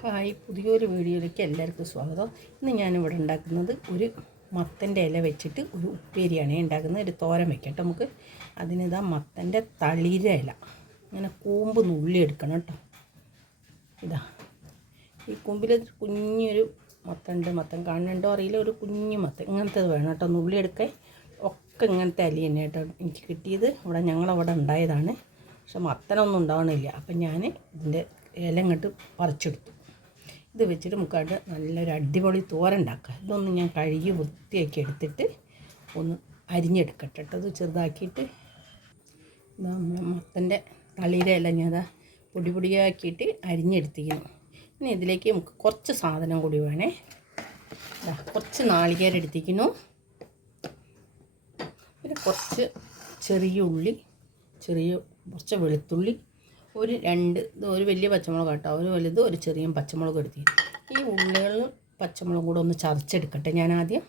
Hi പുതിയൊരു വീഡിയോയിലേക്ക് എല്ലാവർക്കും സ്വാഗതം. ഇന്ന് ഞാനിവിടെ ഉണ്ടാക്കുന്നത് ഒരു മത്തന്റെ ഇല വെച്ചിട്ട് ഒരു ഉപ്പേരിയാണ് ഉണ്ടാക്കുന്നത്. ഒരു തോരൻ വെക്കട്ടെ നമുക്ക്. അതിനിതാ മത്തന്റെ തളിര ഇല. ഇങ്ങനെ കൂമ്പ് നുള്ളി എടുക്കണം കേട്ടോ. ഇതാ. ഈ കൂമ്പിൽ കുഞ്ഞൊരു മത്തണ്ട് മത്തൻ കാണുന്നുണ്ടോ അറിയില്ല. ഒരു കുഞ്ഞു മത്തൻ. ഇങ്ങനത്തെ വേണം കേട്ടോ. നുള്ളി ഒക്കെ ഇങ്ങനത്തെ അലി തന്നെ കേട്ടോ എനിക്ക് കിട്ടിയത്. ഇവിടെ ഞങ്ങളവിടെ ഉണ്ടായതാണ്. പക്ഷെ മത്തനൊന്നും ഉണ്ടാവണില്ല. അപ്പം ഞാൻ ഇതിന്റെ ഇല ഇങ്ങോട്ട് പറിച്ചെടുത്തു. ഇത് വെച്ചിട്ട് നമുക്കത് നല്ലൊരു അടിപൊളി തോരൻ ഉണ്ടാക്കുക ഇതൊന്ന് ഞാൻ കഴുകി വൃത്തിയാക്കി എടുത്തിട്ട് ഒന്ന് അരിഞ്ഞെടുക്കട്ടെ കേട്ടോ. ഇത് ചെറുതാക്കിയിട്ട് ഇതാ മത്തന്റെ തളിര ഇല ഞാൻ അതാ പൊടി പൊടിയാക്കിയിട്ട് അരിഞ്ഞെടുത്തിരിക്കുന്നു. ഇനി ഇതിലേക്ക് നമുക്ക് കുറച്ച് സാധനം കൂടി വേണേ. കുറച്ച് നാളികേരം എടുത്തിരിക്കുന്നു. പിന്നെ കുറച്ച് ചെറിയ ഉള്ളി ചെറിയ കുറച്ച് വെളുത്തുള്ളി ഒരു രണ്ട് ഇത് ഒരു വലിയ പച്ചമുളക് കേട്ടോ ഒരു വലുത് ഒരു ചെറിയ പച്ചമുളക് എടുത്തി ഈ ഉള്ളികളും പച്ചമുളകും കൂടെ ഒന്ന് ചതച്ചെടുക്കട്ടെ ഞാൻ ആദ്യം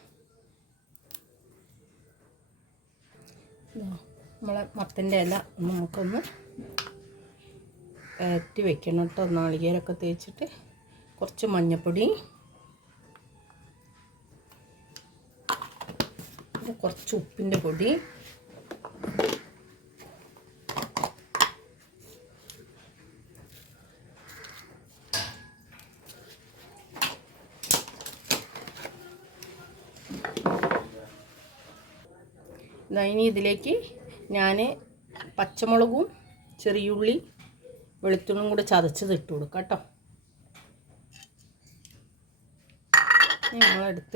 നമ്മളെ മത്തന്റെ ഇല നമുക്കൊന്ന് കയറ്റി വെക്കണം കേട്ടോ നാളികേരമൊക്കെ തേച്ചിട്ട് കുറച്ച് മഞ്ഞപ്പൊടി. കുറച്ച് ഉപ്പിന്റെ പൊടി. ഇനി ഇതിലേക്ക് ഞാൻ പച്ചമുളകും ചെറിയുള്ളി വെളുത്തുള്ളിയും കൂടെ ചതച്ചത് ഇട്ട് കൊടുക്കാം കേട്ടോ. ഇനി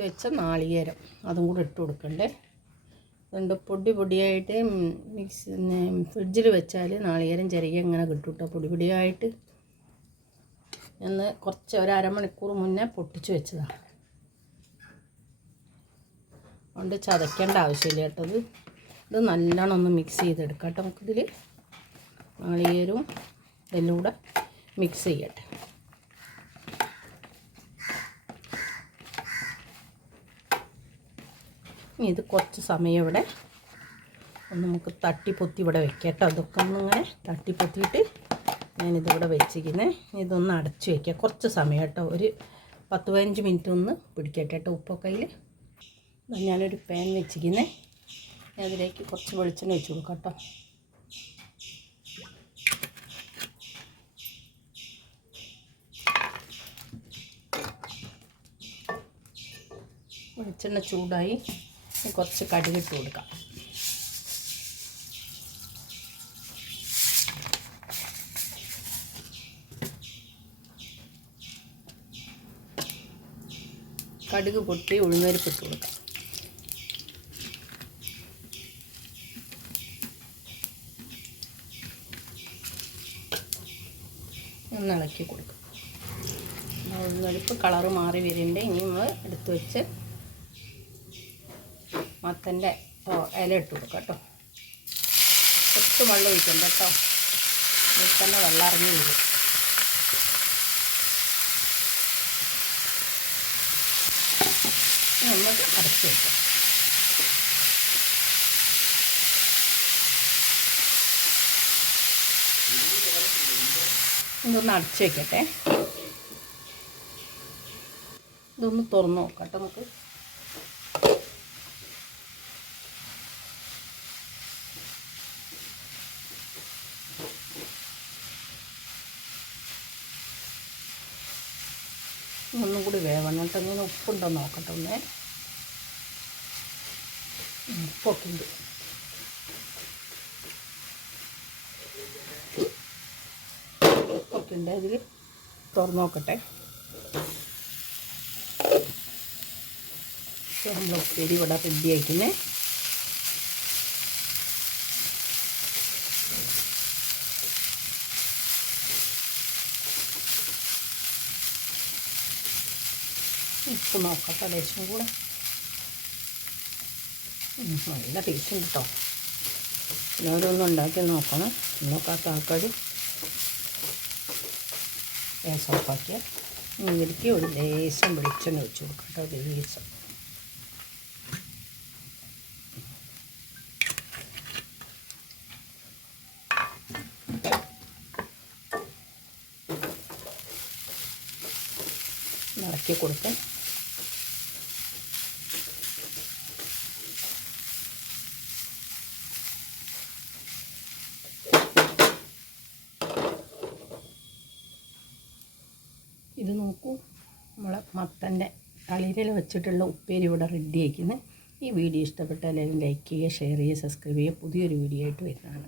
വെച്ച നാളികേരം അതും കൂടെ ഇട്ട് കൊടുക്കണ്ടേ? രണ്ട് പൊടി പൊടിയായിട്ട് മിക്സ് ഫ്രിഡ്ജിൽ വെച്ചാൽ നാളികേരം ചെറിയ ഇങ്ങനെ കിട്ടും കേട്ടോ പൊടി പൊടിയായിട്ട്. എന്ന് കുറച്ച് ഒരു അരമണിക്കൂർ മുന്നേ പൊട്ടിച്ച് വെച്ചതാണ്. അതുകൊണ്ട് ചതയ്ക്കേണ്ട ആവശ്യമില്ല കേട്ടോ ഇത്. നല്ലോണം ഒന്ന് മിക്സ് ചെയ്തെടുക്കാം കേട്ടോ നമുക്കിതിൽ നാളികേരവും ഇതെല്ലാം കൂടെ മിക്സ് ചെയ്യട്ടെ. ഇത് കുറച്ച് സമയം ഇവിടെ ഒന്ന് നമുക്ക് തട്ടിപ്പൊത്തി ഇവിടെ വെക്കാം കേട്ടോ. അതൊക്കെ ഒന്നിങ്ങനെ തട്ടിപ്പൊത്തിയിട്ട് ഞാനിതിവിടെ വെച്ചിരിക്കുന്നത് ഇതൊന്ന് അടച്ച് വയ്ക്കുക കുറച്ച് സമയം കേട്ടോ. ഒരു പത്ത് പതിനഞ്ച് മിനിറ്റ് ഒന്ന് പിടിക്കട്ടെ കേട്ടോ ഉപ്പൊക്കെ ഞാനൊരു പാൻ വെച്ചിരിക്കുന്നത് ഞാൻ അതിലേക്ക് കുറച്ച് വെളിച്ചെണ്ണ വെച്ച് കൊടുക്കാം കേട്ടോ. വെളിച്ചെണ്ണ ചൂടായി കുറച്ച് കടുകിട്ട് കൊടുക്കാം. കടുക് പൊട്ടി ഉഴുന്നരിപ്പിട്ട് കൊടുക്കാം. ഒന്ന് ഇളക്കി കൊടുക്കും. ഉഴുന്നരിപ്പ് കളറ് മാറി വരുന്നുണ്ട്. ഇനി നമ്മൾ എടുത്തു വെച്ച് മത്തന്റെ ഇല ഇട്ട് കൊടുക്കാം കേട്ടോ. കുറച്ച് വെള്ളം ഒഴിക്കണ്ട കേട്ടോ. തന്നെ വെള്ളം ഇറങ്ങി വരും. നമുക്ക് അടച്ച് വെക്കാം. ഇതൊന്ന് അടച്ച് വെക്കട്ടെ. ഇതൊന്ന് തുറന്ന് നോക്കട്ടെ നമുക്ക്. ഒന്നും കൂടി വേവണം. കേട്ടോ ഇങ്ങനെ ഉപ്പുണ്ടോ നോക്കട്ടെ ഒന്നേ. ഉപ്പൊക്കെ ഉണ്ട്. ഉണ്ട് അതിൽ തുറന്ന് നോക്കട്ടെ. നമ്മൾ ഉപ്പേരി ഇവിടെ റെഡി ആയിക്കുന്നേ ഉപ്പ് നോക്കട്ടെ ലേശം കൂടെ. നല്ല ടേസ്റ്റ് ഉണ്ട് കേട്ടോ എല്ലാവരും ഉണ്ടാക്കി നോക്കണം. നോക്കാത്ത ആൾക്കാർ ഗ്യാസ് ഓഫാക്കിയ ഇതിലേക്ക് ഒരു ലേശം വെളിച്ചെണ്ണ വെച്ച് കൊടുക്കാം കേട്ടോ ഒരു ലേശം. ഇളക്കി കൊടുക്കാം. ഇത് നോക്കൂ. നമ്മളെ മത്തന്റെ തളിരിൽ വെച്ചിട്ടുള്ള ഉപ്പേരി ഇവിടെ റെഡി ഈ വീഡിയോ ഇഷ്ടപ്പെട്ടാൽ ലൈക്ക് ചെയ്യുക ഷെയർ ചെയ്യുക സബ്സ്ക്രൈബ് ചെയ്യുക. പുതിയൊരു വീഡിയോ ആയിട്ട് വരുന്നതാണ്.